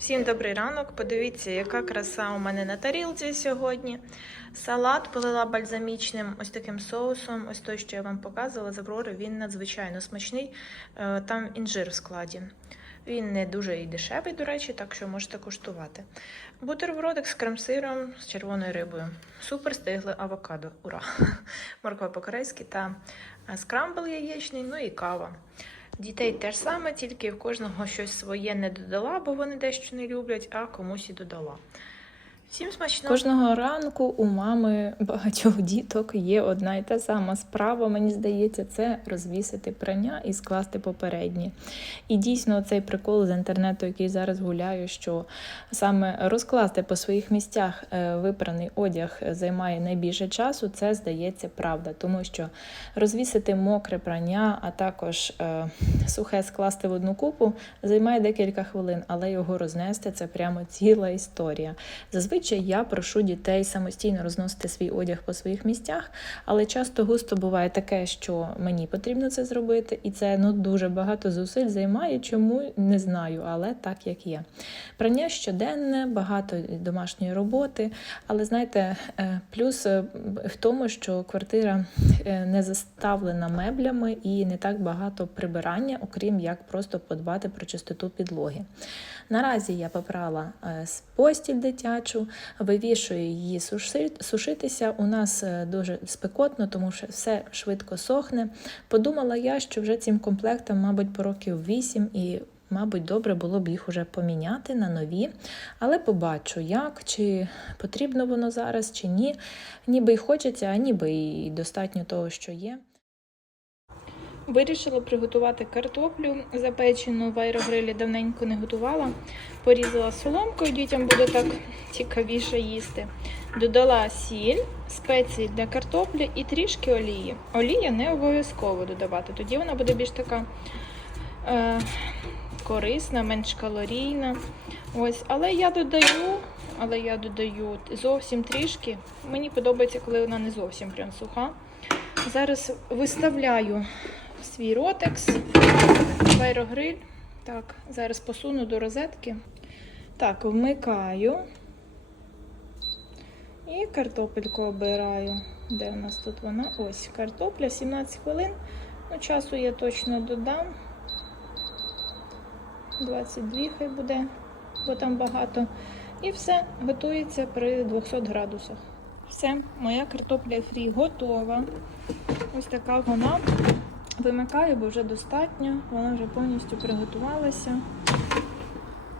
Всім добрий ранок. Подивіться, яка краса у мене на тарілці сьогодні. Салат полила бальзамічним ось таким соусом. Ось той, що я вам показувала з Аврори, він надзвичайно смачний. Е, Там інжир в складі. Він не дуже і дешевий, до речі, так що можете куштувати. Бутербродик з крем-сиром з червоною рибою. Супер стигле авокадо. Ура! Морква по-корейськи та е, скрамбл яєчний, ну і кава. Дітей теж саме, тільки в кожного щось своє не додала, бо вони дещо не люблять, а комусь і додала. Всім смачно. Кожного ранку у мами багатьох діток є одна і та сама справа, мені здається, це розвісити прання і скласти попередні. І дійсно цей прикол з інтернету, який зараз гуляю, що саме розкласти по своїх місцях е, випраний одяг займає найбільше часу, це здається правда, тому що розвісити мокре прання, а також е, сухе скласти в одну купу займає декілька хвилин, але його рознести це прямо ціла історія. Зазвичай я прошу дітей самостійно розносити свій одяг по своїх місцях, але часто густо буває таке, що мені потрібно це зробити, і це ну дуже багато зусиль займає. Чому не знаю, але так як є. Прання щоденне, багато домашньої роботи, але знаєте, е, плюс е, в тому, що квартира е, не заставлена меблями і не так багато прибирання, окрім як просто подбати про чистоту підлоги. Наразі я попрала е, постіль дитячу, вивішую її сушитися. У нас е, дуже спекотно, тому що все швидко сохне. Подумала я, що вже цим комплектом, мабуть, по років 8 і. Мабуть, добре було б їх уже поміняти на нові, але побачу, як, чи потрібно воно зараз, чи ні. Ніби й хочеться, а ніби і достатньо того, що є. Вирішила приготувати картоплю запечену в аерогрилі, давненько не готувала. Порізала соломкою, дітям буде так цікавіше їсти. Додала сіль, спеції для картоплі і трішки олії. Олія не обов'язково додавати, тоді вона буде більш така е, корисна, менш калорійна. Ось, але я додаю, але я додаю зовсім трішки. Мені подобається, коли вона не зовсім прям суха. Зараз виставляю свій ротекс в аерогриль. Так, зараз посуну до розетки. Так, вмикаю. І картопельку обираю. Де у нас тут вона? Ось картопля, 17 хвилин. Ну, часу я точно додам. 22 хай буде, бо там багато. І все готується при 200 градусах. Все, моя картопля фрі готова. Ось така вона. Вимикаю, бо вже достатньо. Вона вже повністю приготувалася.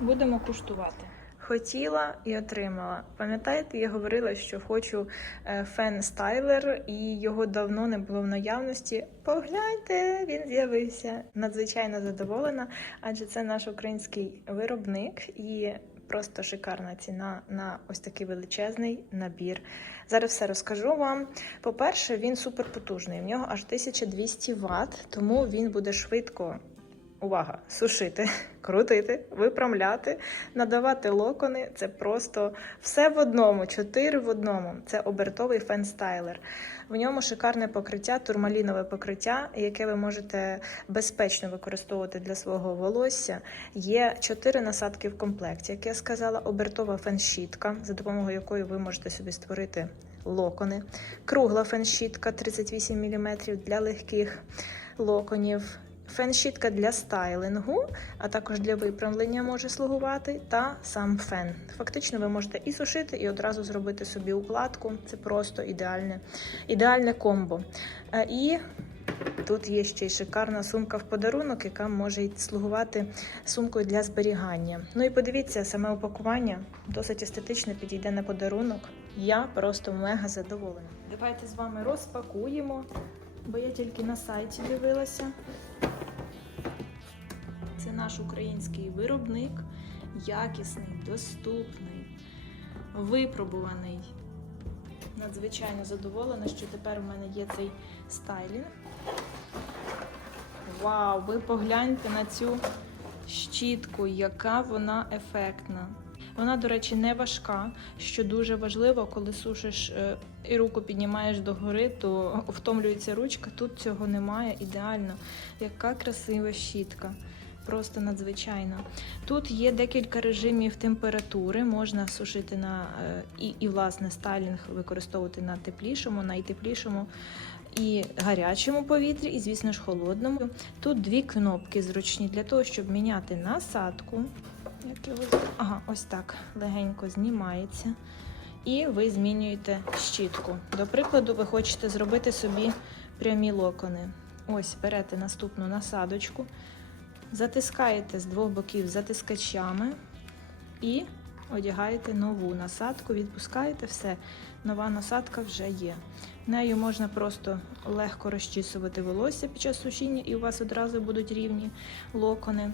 Будемо куштувати. Хотіла і отримала. Пам'ятаєте, я говорила, що хочу е, фен стайлер, і його давно не було в наявності. Погляньте, він з'явився. Надзвичайно задоволена, адже це наш український виробник і просто шикарна ціна на ось такий величезний набір. Зараз все розкажу вам. По-перше, він суперпотужний. В нього аж 1200 Вт, тому він буде швидко. Увага! Сушити, крутити, виправляти, надавати локони. Це просто все в одному, чотири в одному. Це обертовий фен-стайлер. В ньому шикарне покриття, турмалінове покриття, яке ви можете безпечно використовувати для свого волосся. Є чотири насадки в комплекті. Як я сказала, обертова фен-щітка, за допомогою якої ви можете собі створити локони. Кругла фен-щітка 38 мм для легких локонів. Фен-щітка для стайлингу, а також для виправлення може слугувати, та сам фен. Фактично, ви можете і сушити, і одразу зробити собі укладку. Це просто ідеальне, ідеальне комбо. І тут є ще й шикарна сумка в подарунок, яка може слугувати сумкою для зберігання. Ну і подивіться, саме упакування досить естетично підійде на подарунок. Я просто мега задоволена. Давайте з вами розпакуємо, бо я тільки на сайті дивилася. Це наш український виробник, якісний, доступний, випробуваний. Надзвичайно задоволена, що тепер в мене є цей стайлінг. Вау! Ви погляньте на цю щітку, яка вона ефектна. Вона, до речі, не важка, що дуже важливо, коли сушиш е, і руку піднімаєш догори, то втомлюється ручка. Тут цього немає ідеально. Яка красива щітка. Просто надзвичайно. Тут є декілька режимів температури, можна сушити на е, і, і власне стайлінг використовувати на теплішому, найтеплішому і гарячому повітрі, і, звісно ж, холодному. Тут дві кнопки зручні для того, щоб міняти насадку. Ага, ось так легенько знімається. І ви змінюєте щітку. До прикладу, ви хочете зробити собі прямі локони. Ось берете наступну насадочку, затискаєте з двох боків затискачами і одягаєте нову насадку, відпускаєте все. Нова насадка вже є. Нею можна просто легко розчісувати волосся під час сушіння, і у вас одразу будуть рівні локони.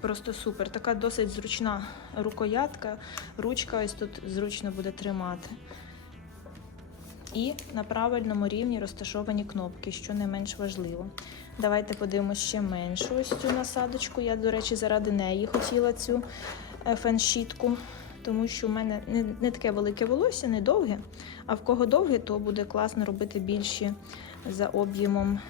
Просто супер. Така досить зручна рукоятка. Ручка ось тут зручно буде тримати. І на правильному рівні розташовані кнопки, що не менш важливо. Давайте подивимося ще меншу ось цю насадочку. Я, до речі, заради неї хотіла цю е, фен-щітку, тому що в мене не, не таке велике волосся, не довге. А в кого довге, то буде класно робити більші за об'ємом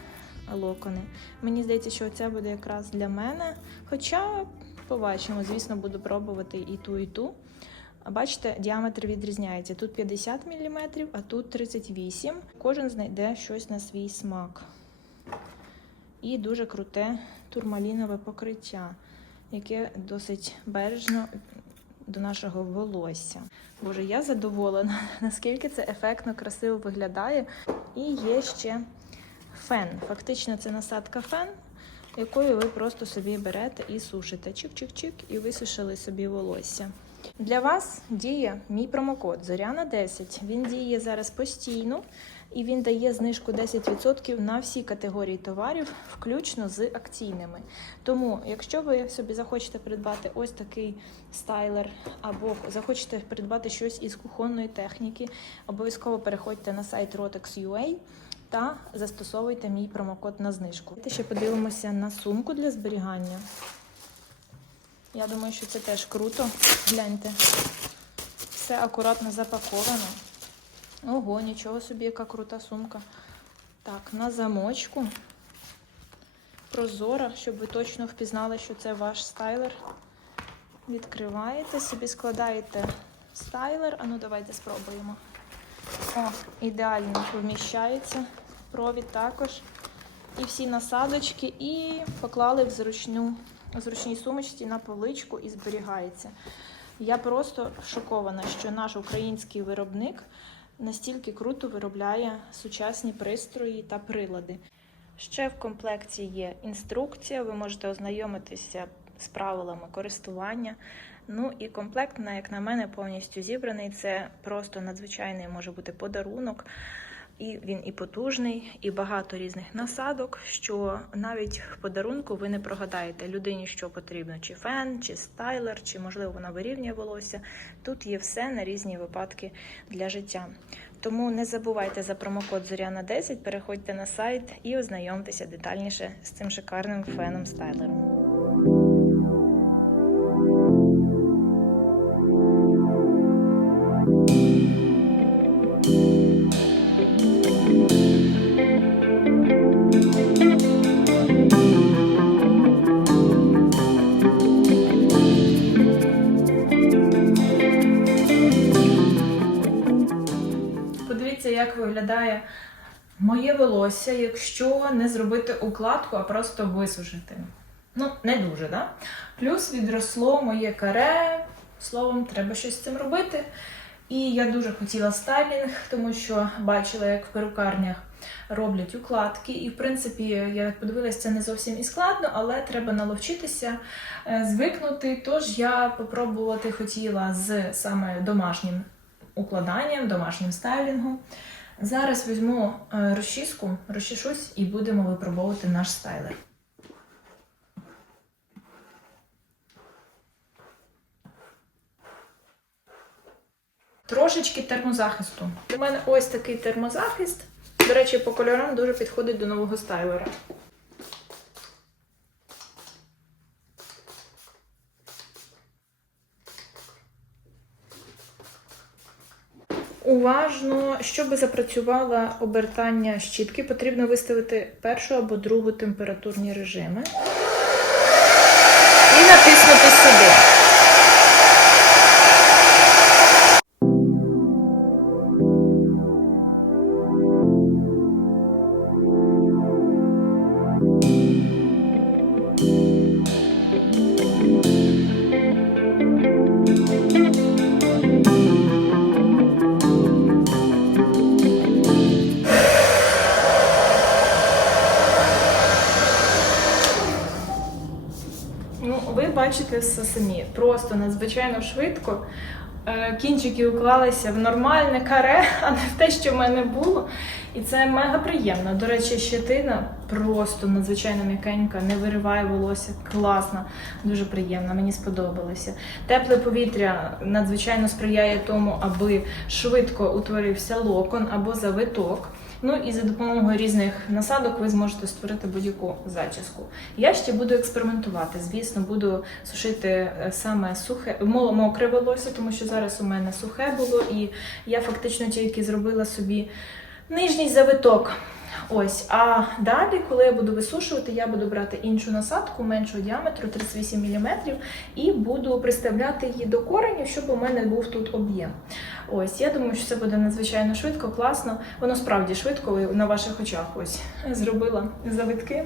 локони. Мені здається, що ця буде якраз для мене. Хоча побачимо, звісно, буду пробувати і ту, і ту. Бачите, діаметр відрізняється. Тут 50 мм, а тут 38 Кожен знайде щось на свій смак. І дуже круте турмалінове покриття, яке досить бережно до нашого волосся. Боже, я задоволена, наскільки це ефектно, красиво виглядає. І є ще фен. Фактично, це насадка фен, якою ви просто собі берете і сушите. Чик-чик-чик, і висушили собі волосся. Для вас діє мій промокод Зоряна 10. Він діє зараз постійно і він дає знижку 10% на всі категорії товарів, включно з акційними. Тому, якщо ви собі захочете придбати ось такий стайлер, або захочете придбати щось із кухонної техніки, обов'язково переходьте на сайт Rotex.ua та застосовуйте мій промокод на знижку. Давайте ще подивимося на сумку для зберігання. Я думаю, що це теж круто. Гляньте. Все акуратно запаковано. Ого, нічого собі, яка крута сумка. Так, на замочку. Прозора, щоб ви точно впізнали, що це ваш стайлер. Відкриваєте, собі складаєте стайлер. А ну давайте спробуємо. О, ідеально вміщається. Провід також. І всі насадочки, і поклали в зручну, зручній сумочці на поличку і зберігається. Я просто шокована, що наш український виробник настільки круто виробляє сучасні пристрої та прилади. Ще в комплекті є інструкція, ви можете ознайомитися з правилами користування. Ну і комплект, як на мене, повністю зібраний. Це просто надзвичайний може бути подарунок. І він і потужний, і багато різних насадок, що навіть в подарунку ви не прогадаєте людині, що потрібно: чи фен, чи стайлер, чи можливо вона вирівнює волосся. Тут є все на різні випадки для життя. Тому не забувайте за промокод Зоряна 10, переходьте на сайт і ознайомтеся детальніше з цим шикарним феном стайлером. Волосся, якщо не зробити укладку, а просто висушити. Ну, не дуже, да? Плюс відросло моє каре. Словом, треба щось з цим робити. І я дуже хотіла стайлінг, тому що бачила, як в перукарнях роблять укладки. І, в принципі, я подивилася, це не зовсім і складно, але треба наловчитися, е, звикнути. Тож я попробувати хотіла з саме домашнім укладанням, домашнім стайлінгом. Зараз візьму е, розчіску, розчішусь і будемо випробовувати наш стайлер. Трошечки термозахисту. У мене ось такий термозахист. До речі, по кольорам дуже підходить до нового стайлера. Уважно, щоб запрацювала обертання щітки, потрібно виставити першу або другу температурні режими і натиснути сюди. Все самі. Просто надзвичайно швидко. Е, Кінчики уклалися в нормальне каре, а не в те, що в мене було. І це мега приємно. До речі, щетина просто надзвичайно м'якенька, не вириває волосся, класна, дуже приємна, мені сподобалося. Тепле повітря надзвичайно сприяє тому, аби швидко утворився локон або завиток. Ну і за допомогою різних насадок ви зможете створити будь-яку зачіску. Я ще буду експериментувати. Звісно, буду сушити е, саме сухе, мо- мокре волосся, тому що зараз у мене сухе було, і я фактично тільки зробила собі нижній завиток. Ось, а далі, коли я буду висушувати, я буду брати іншу насадку меншого діаметру 38 мм і буду приставляти її до кореню, щоб у мене був тут об'єм. Ось, я думаю, що це буде надзвичайно швидко, класно. Воно справді швидко на ваших очах ось зробила завитки.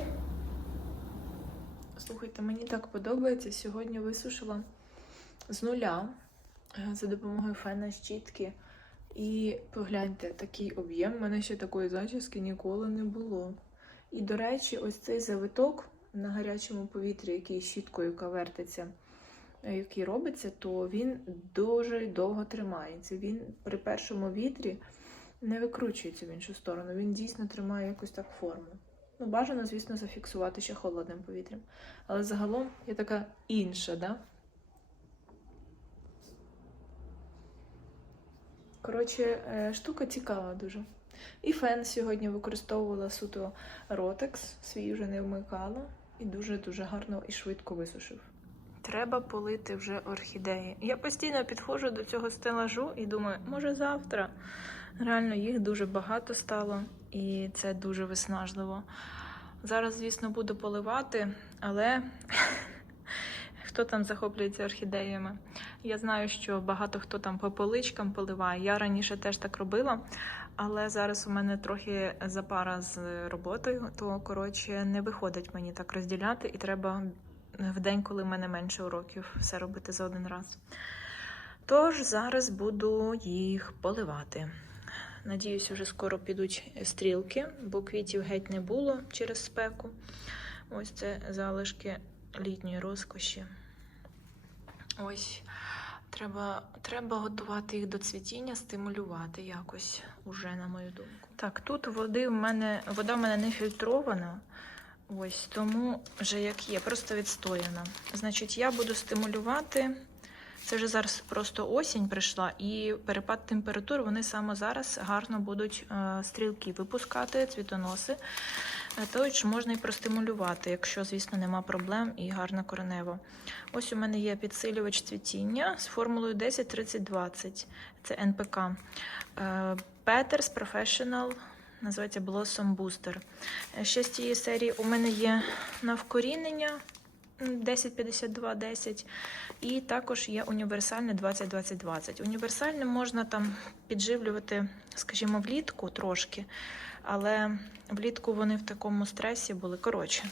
Слухайте, мені так подобається. Сьогодні висушила з нуля е, за допомогою фена щітки. І погляньте, такий об'єм. У мене ще такої зачіски ніколи не було. І, до речі, ось цей завиток на гарячому повітрі, який щіткою яка вертиться, е, який робиться, то він дуже довго тримається. Він при першому вітрі не викручується в іншу сторону. Він дійсно тримає якусь так форму. Ну, бажано, звісно, зафіксувати ще холодним повітрям. Але загалом я така інша, да? Коротше, е, штука цікава дуже. І фен сьогодні використовувала суто ротекс, свій вже не вмикала, і дуже-дуже гарно і швидко висушив. Треба полити вже орхідеї. Я постійно підходжу до цього стелажу і думаю, може завтра. Реально їх дуже багато стало, і це дуже виснажливо. Зараз, звісно, буду поливати, але хто там захоплюється орхідеями? Я знаю, що багато хто там по поличкам поливає. Я раніше теж так робила, але зараз у мене трохи запара з роботою, то коротше не виходить мені так розділяти, і треба в день, коли в мене менше уроків, все робити за один раз. Тож зараз буду їх поливати. Надіюсь, вже скоро підуть стрілки, бо квітів геть не було через спеку. Ось це залишки літньої розкоші. Ось треба, треба готувати їх до цвітіння, стимулювати якось уже, на мою думку. Так, тут води в мене, вода в мене не фільтрована. Ось тому вже як є, просто відстояна. Значить, я буду стимулювати. Це вже зараз просто осінь прийшла, і перепад температур вони саме зараз гарно будуть е, стрілки випускати, цвітоноси. Тож можна і простимулювати, якщо, звісно, нема проблем і гарна коренева. Ось у мене є підсилювач цвітіння з формулою 10-30-20. Це НПК. Е, Peters Professional, називається Blossom Booster. Е, Ще з цієї серії у мене є на вкорінення 10-52-10. І також є універсальне 20-20-20. Універсальне можна там підживлювати, скажімо, влітку трошки, але влітку вони в такому стресі були. Коротше,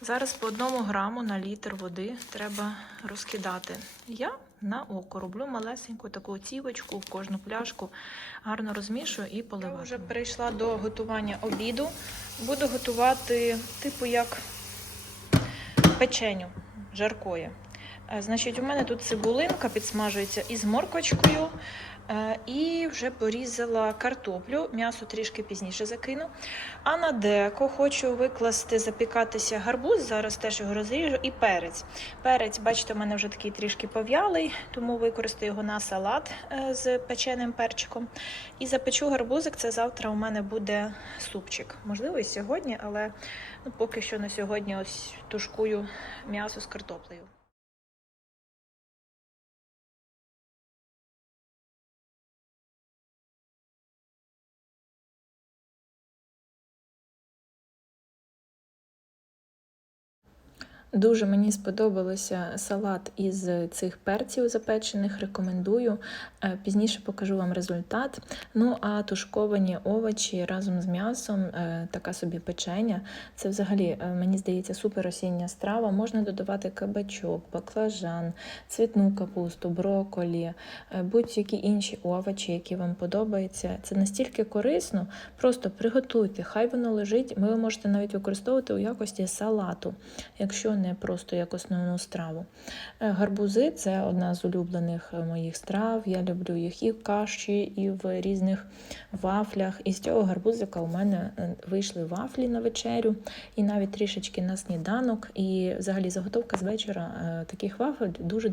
зараз по одному граму на літр води треба розкидати. Я на око роблю малесеньку таку цівочку в кожну пляшку, гарно розмішую і поливаю. Я вже перейшла до готування обіду. Буду готувати, типу, як печеню жаркої. Е, Значить, у мене тут цибулинка підсмажується із морквочкою. Е, І вже порізала картоплю, м'ясо трішки пізніше закину. А на деко хочу викласти, запікатися гарбуз, зараз теж його розріжу, і перець. Перець, бачите, у мене вже такий трішки пов'ялий, тому використаю його на салат е, з печеним перчиком. І запечу гарбузик, це завтра у мене буде супчик. Можливо, і сьогодні, але ну, поки що на сьогодні ось тушкую м'ясо з картоплею. Дуже мені сподобалося салат із цих перців запечених. Рекомендую. Е, Пізніше покажу вам результат. Ну а тушковані овочі разом з м'ясом, е, така собі печення. Це взагалі, е, мені здається, супер осіння страва. Можна додавати кабачок, баклажан, цвітну капусту, броколі, будь-які інші овочі, які вам подобаються. Це настільки корисно. Просто приготуйте, хай воно лежить. Ви можете навіть використовувати у якості салату, якщо не просто як основну страву. Е, Гарбузи це одна з улюблених е, моїх страв. Я люблю їх і в каші, і в різних вафлях. І з цього гарбузика у мене е, вийшли вафлі на вечерю, і навіть трішечки на сніданок. І взагалі заготовка з вечора таких вафель дуже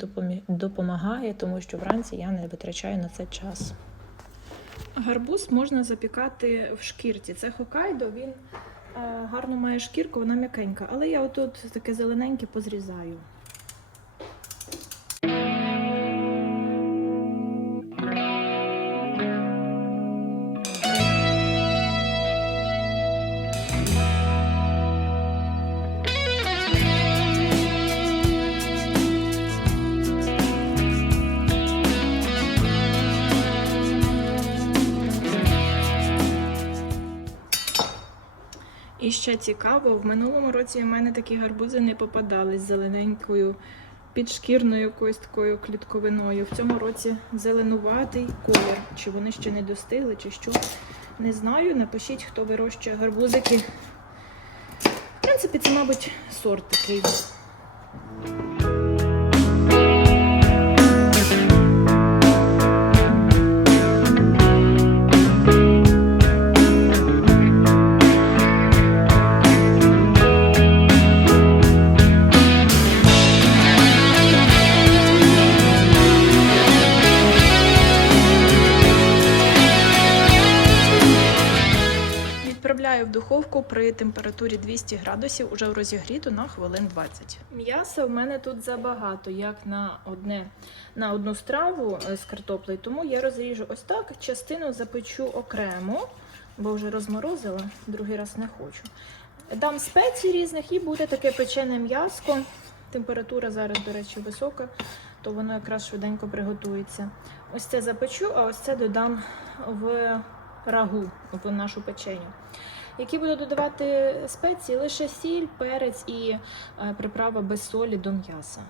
допомагає, тому що вранці я не витрачаю на це час. Гарбуз можна запікати в шкірці. Це хокайдо, він гарно має шкірку, вона м'якенька. Але я отут таке зелененьке позрізаю. І ще цікаво, в минулому році в мене такі гарбузи не попадались зелененькою підшкірною якоюсь клітковиною. В цьому році зеленуватий колір. Чи вони ще не достигли, чи що. Не знаю. Напишіть, хто вирощує гарбузики. В принципі, це, мабуть, сорт такий. Духовку при температурі 200 градусів, уже розігріту на хвилин 20. М'яса в мене тут забагато, як на одне на одну страву е, з картоплею, тому я розріжу ось так. Частину запечу окремо, бо вже розморозила, другий раз не хочу. Дам спецій різних і буде таке печене м'яско. Температура зараз, до речі, висока, то воно якраз швиденько приготується. Ось це запечу, а ось це додам в рагу, в нашу печеню. Які буду додавати спеції, лише сіль, перець і е, приправа без солі до м'яса.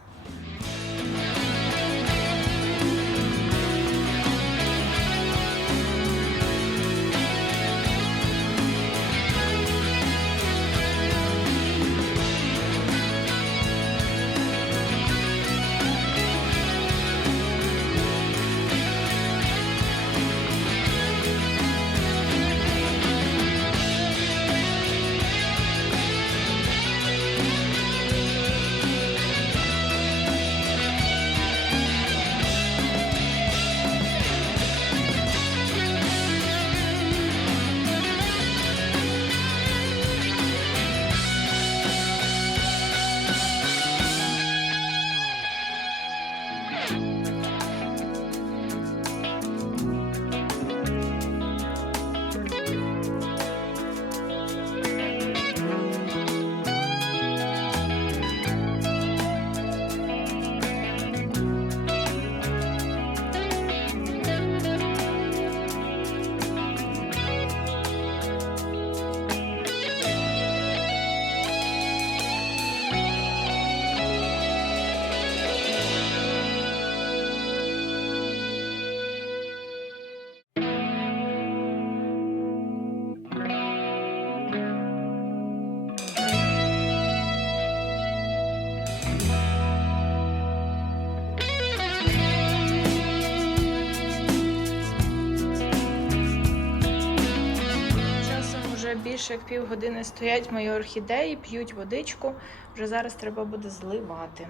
Вже більше як півгодини стоять мої орхідеї, п'ють водичку. Вже зараз треба буде зливати.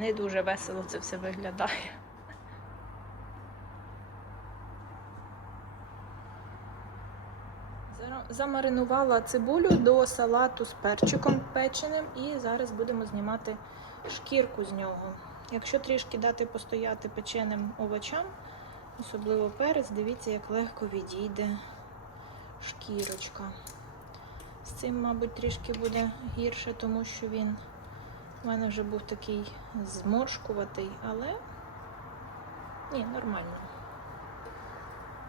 Не дуже весело це все виглядає. Замаринувала цибулю до салату з перчиком печеним і зараз будемо знімати шкірку з нього. Якщо трішки дати постояти печеним овочам, особливо перець, дивіться, як легко відійде шкірочка. З цим, мабуть, трішки буде гірше, тому що він У мене вже був такий зморшкуватий, але ні, нормально.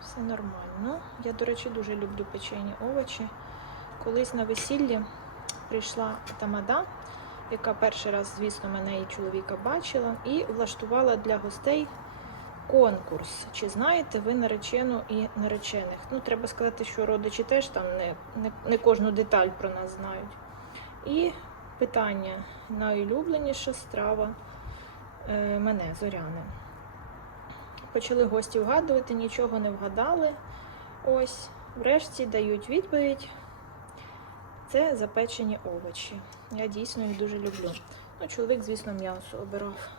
Все нормально. Я, до речі, дуже люблю печені овочі. Колись на весіллі прийшла тамада, яка перший раз, звісно, мене і чоловіка бачила, і влаштувала для гостей конкурс. Чи знаєте ви наречену і наречених? Ну, треба сказати, що родичі теж там не, не, не кожну деталь про нас знають. І питання: найулюбленіша страва е, мене, зоряни. Почали гості вгадувати, нічого не вгадали. Ось, врешті дають відповідь. Це запечені овочі. Я дійсно їх дуже люблю. Ну, чоловік, звісно, м'ясо обирав.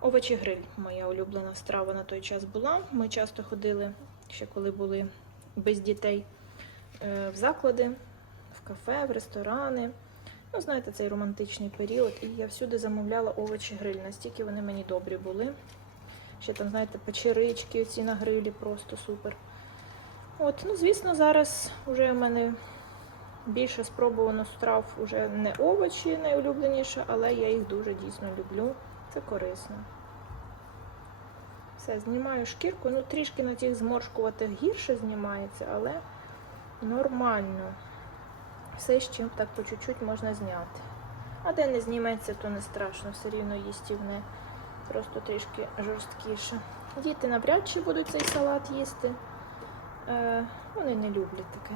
Овочі гриль моя улюблена страва на той час була. Ми часто ходили, ще коли були без дітей, е, в заклади, в кафе, в ресторани. Ну, знаєте, цей романтичний період. І я всюди замовляла овочі гриль. Настільки вони мені добрі були. Ще там, знаєте, печерички оці на грилі просто супер. От, ну, звісно, зараз вже в мене більше спробувано страв уже не овочі найулюбленіше, але я їх дуже дійсно люблю. Це корисно. Все, знімаю шкірку. Ну, трішки на тих зморшкуватих гірше знімається, але нормально. Все з чим так по чуть-чуть можна зняти. А де не зніметься, то не страшно, все рівно їстівне. Просто трішки жорсткіше. Діти навряд чи будуть цей салат їсти. Е, вони не люблять таке.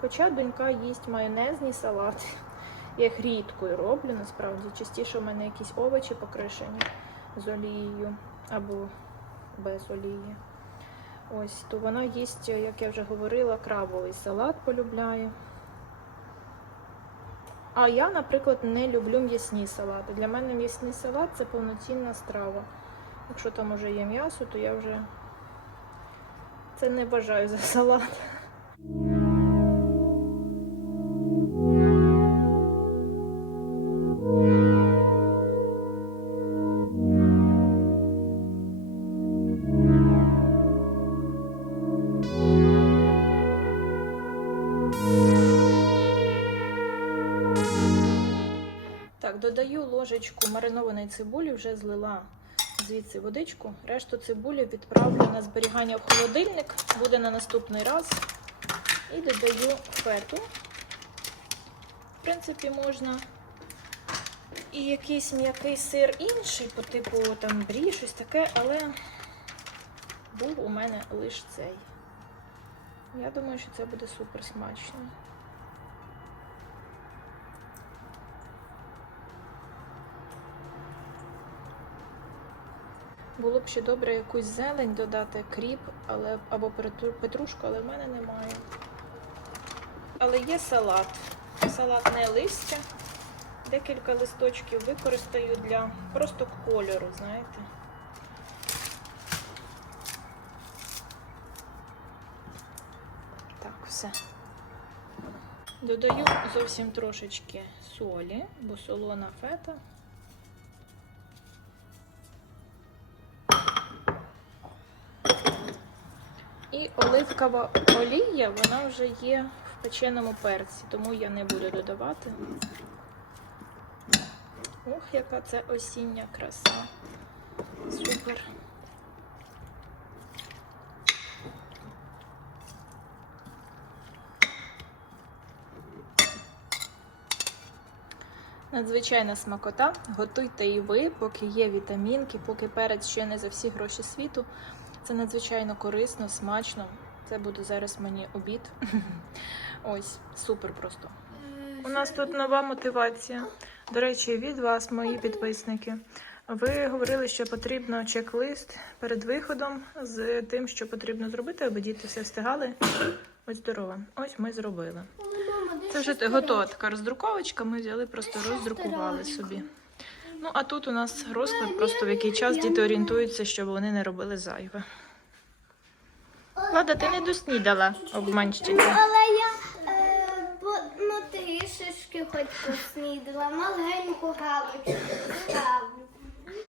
Хоча донька їсть майонезні салати. Я їх рідко роблю, насправді. Частіше в мене якісь овочі покришені з олією або без олії. Ось, то вона їсть, як я вже говорила, крабовий салат полюбляє. А я, наприклад, не люблю м'ясні салати. Для мене м'ясний салат це повноцінна страва. Якщо там уже є м'ясо, то я вже це не бажаю за салат. Так, додаю ложечку маринованої цибулі, вже злила звідси водичку. Решту цибулі відправлю на зберігання в холодильник, буде на наступний раз. І додаю фету. В принципі, можна і якийсь м'який сир інший, по типу там брі, щось таке, але був у мене лише цей. Я думаю, що це буде супер смачно. Було б ще добре якусь зелень додати, кріп, але, або петрушку, але в мене немає. Але є салат. Салатне листя. Декілька листочків використаю для просто кольору, знаєте. Так, все. Додаю зовсім трошечки солі, бо солона фета. І оливкова олія, вона вже є в печеному перці, тому я не буду додавати. Ох, яка це осіння краса. Супер. Надзвичайна смакота. Готуйте і ви, поки є вітамінки, поки перець ще не за всі гроші світу. Це надзвичайно корисно, смачно. Це буде зараз мені обід. Ось, супер просто. У нас тут нова мотивація. До речі, від вас, мої підписники. Ви говорили, що потрібно чек-лист перед виходом з тим, що потрібно зробити, аби діти все встигали. Ось здорово. Ось ми зробили. Це вже готова така роздруковочка. Ми взяли, просто роздрукували собі. Ну, а тут у нас розклад, просто в який час діти орієнтуються, щоб вони не робили зайве. Лада, ти не доснідала, обманщиця. Але я е, бо, ну, трішечки хоч поснідала, маленьку галочку ставлю.